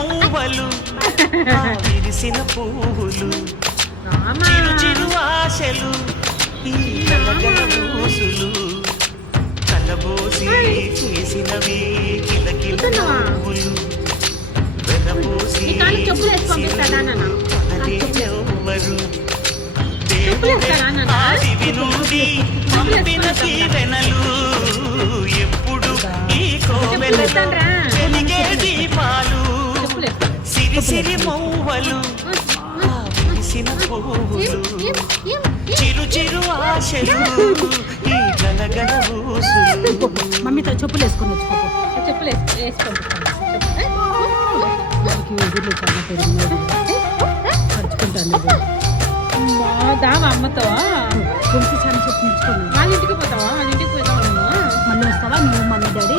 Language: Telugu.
మూవలు విరిసిన పువ్వులు చిరు చిరు ఆశలు ఈ కలగల ఊసులు కలబోసి చేసినవి కిలకిల నవ్వులు వెనబోసి పగలేనెవ్వరు ఆదివి నుండి పంపిన దీవెనలు ఎప్పుడు ఈ కోవెలలో వెలిగే దీపాలు సిరి సిరి మౌవలు విరిసిన పువ్వులు చిరు చిరు ఆశలు ఈ గలగల ఊసులు. మమ్మీతో చెప్పులు వేసుకొని వచ్చుకోపో. చెప్పులు వేసుకుంటాను దామా అమ్మతో పంపించాను చెప్పు నేర్చుకోండి. వాళ్ళ ఇంటికి పోతావా? వాళ్ళ ఇంటికి పోతావా? మళ్ళీ వస్తావా నువ్వు మమ్మీ డాడీ?